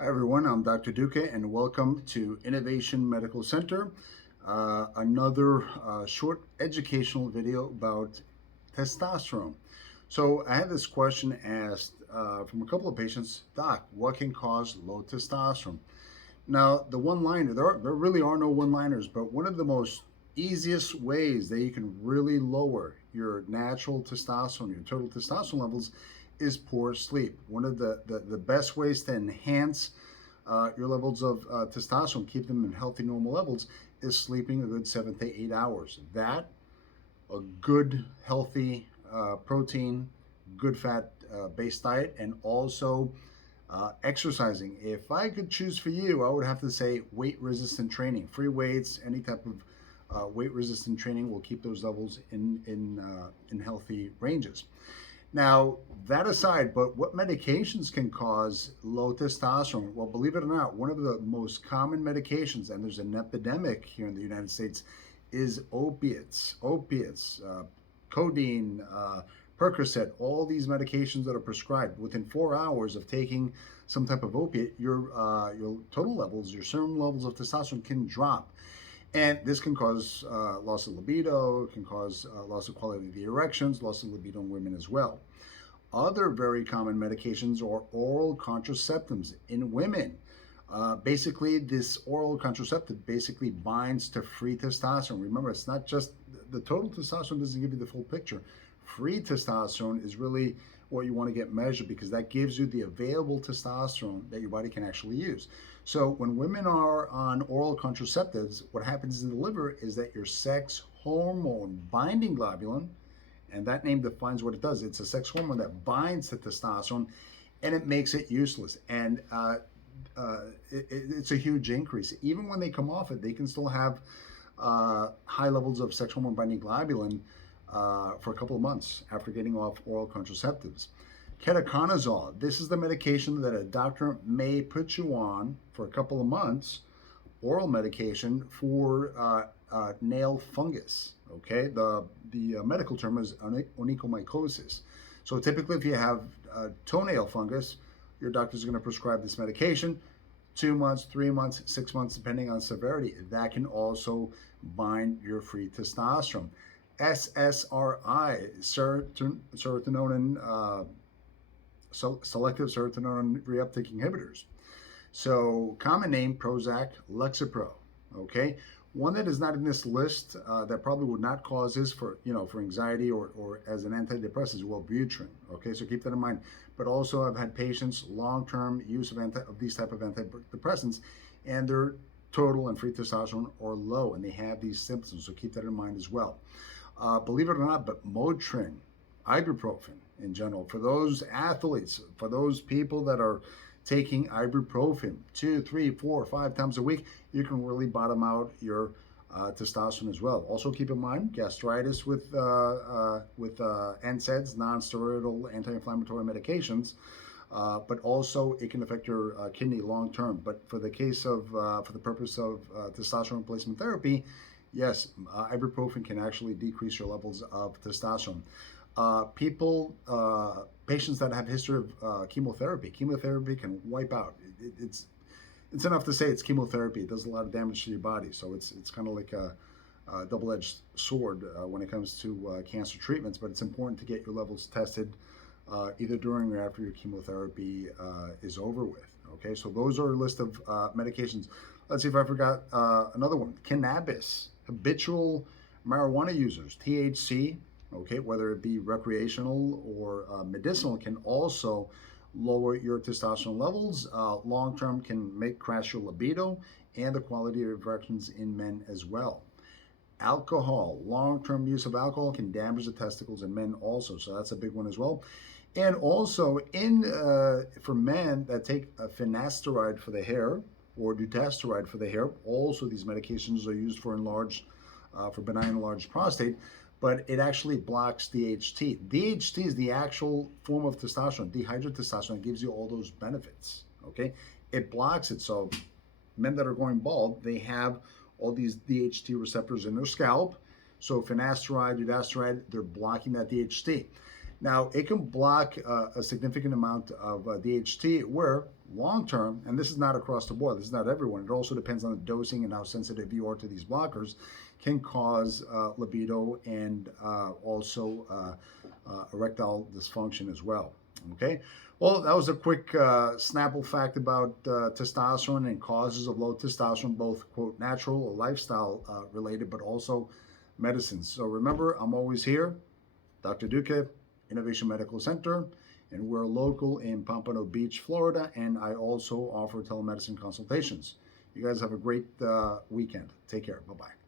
Hi, everyone. I'm Dr. Duque, and welcome to Innovation Medical Center. Another short educational video about testosterone. So, I had this question asked from a couple of patients. Doc, what can cause low testosterone? Now, the one liner, there really are no one liners, but one of the most easiest ways that you can really lower your natural testosterone, your total testosterone levels, is poor sleep. One of the best ways to enhance your levels of testosterone, keep them in healthy, normal levels, is sleeping a good 7 to 8 hours. That, a good, healthy protein, good fat based diet, and also exercising. If I could choose for you, I would have to say weight resistant training, free weights, any type of weight resistant training will keep those levels in healthy ranges. Now, that aside, but what medications can cause low testosterone? Well, believe it or not, one of the most common medications, and there's an epidemic here in the United States, is opiates. Codeine, Percocet, all these medications that are prescribed. Within 4 hours of taking some type of opiate, your total levels, your serum levels of testosterone can drop. And this can cause loss of libido, can cause loss of quality of the erections, loss of libido in women as well. Other very common medications are oral contraceptives in women. Basically, this oral contraceptive basically binds to free testosterone. Remember, it's not just the total testosterone doesn't give you the full picture. Free testosterone is really what you want to get measured because that gives you the available testosterone that your body can actually use. So when women are on oral contraceptives, what happens in the liver is that your sex hormone binding globulin, and that name defines what it does. It's a sex hormone that binds to testosterone, and it makes it useless. And it's a huge increase. Even when they come off it, they can still have high levels of sex hormone binding globulin for a couple of months after getting off oral contraceptives. Ketoconazole. This is the medication that a doctor may put you on for a couple of months, oral medication for nail fungus. Okay, the medical term is onychomycosis. So typically, if you have toenail fungus, your doctor is going to prescribe this medication. 2 months, 3 months, 6 months, depending on severity. That can also bind your free testosterone. SSRI, serotonin, selective serotonin reuptake inhibitors. So, common name Prozac, Lexapro. Okay, one that is not in this list that probably would not cause this for anxiety or as an antidepressant is Wellbutrin. Okay, so keep that in mind. But also, I've had patients long-term use of these type of antidepressants, and their total and free testosterone are low, and they have these symptoms. So keep that in mind as well. Believe it or not, but Motrin, ibuprofen in general, for those athletes, for those people that are taking ibuprofen 2, 3, 4, 5 times a week, you can really bottom out your testosterone as well. Also, keep in mind gastritis with NSAIDs, non-steroidal anti-inflammatory medications. But also it can affect your kidney long term. But for the case of, for the purpose of testosterone replacement therapy, yes, ibuprofen can actually decrease your levels of testosterone. Patients that have history of chemotherapy can wipe out. It's enough to say it's chemotherapy. It does a lot of damage to your body. So it's kind of like a double-edged sword when it comes to cancer treatments. But it's important to get your levels tested either during or after your chemotherapy is over with. Okay, so those are a list of medications. Let's see if I forgot another one. Cannabis, habitual marijuana users, THC, okay, whether it be recreational or medicinal, can also lower your testosterone levels. Long term can crash your libido and the quality of erections in men as well. Alcohol, long-term use of alcohol can damage the testicles in men also, so that's a big one as well. And also for men that take a finasteride for the hair or dutasteride for the hair, also these medications are used for benign enlarged prostate, but it actually blocks DHT. DHT is the actual form of testosterone, dihydrotestosterone. It gives you all those benefits. Okay, it blocks it. So men that are going bald, they have all these DHT receptors in their scalp. So finasteride, dutasteride, they're blocking that DHT. Now, it can block a significant amount of DHT, where long term, and this is not across the board, this is not everyone, it also depends on the dosing and how sensitive you are to these blockers, can cause libido and also erectile dysfunction as well. Okay, well, that was a quick Snapple fact about testosterone and causes of low testosterone, both quote natural or lifestyle related, but also medicines. So remember, I'm always here, Dr. Duque, Innovation Medical Center, and we're local in Pompano Beach, Florida, and I also offer telemedicine consultations. You guys have a great weekend. Take care. Bye-bye.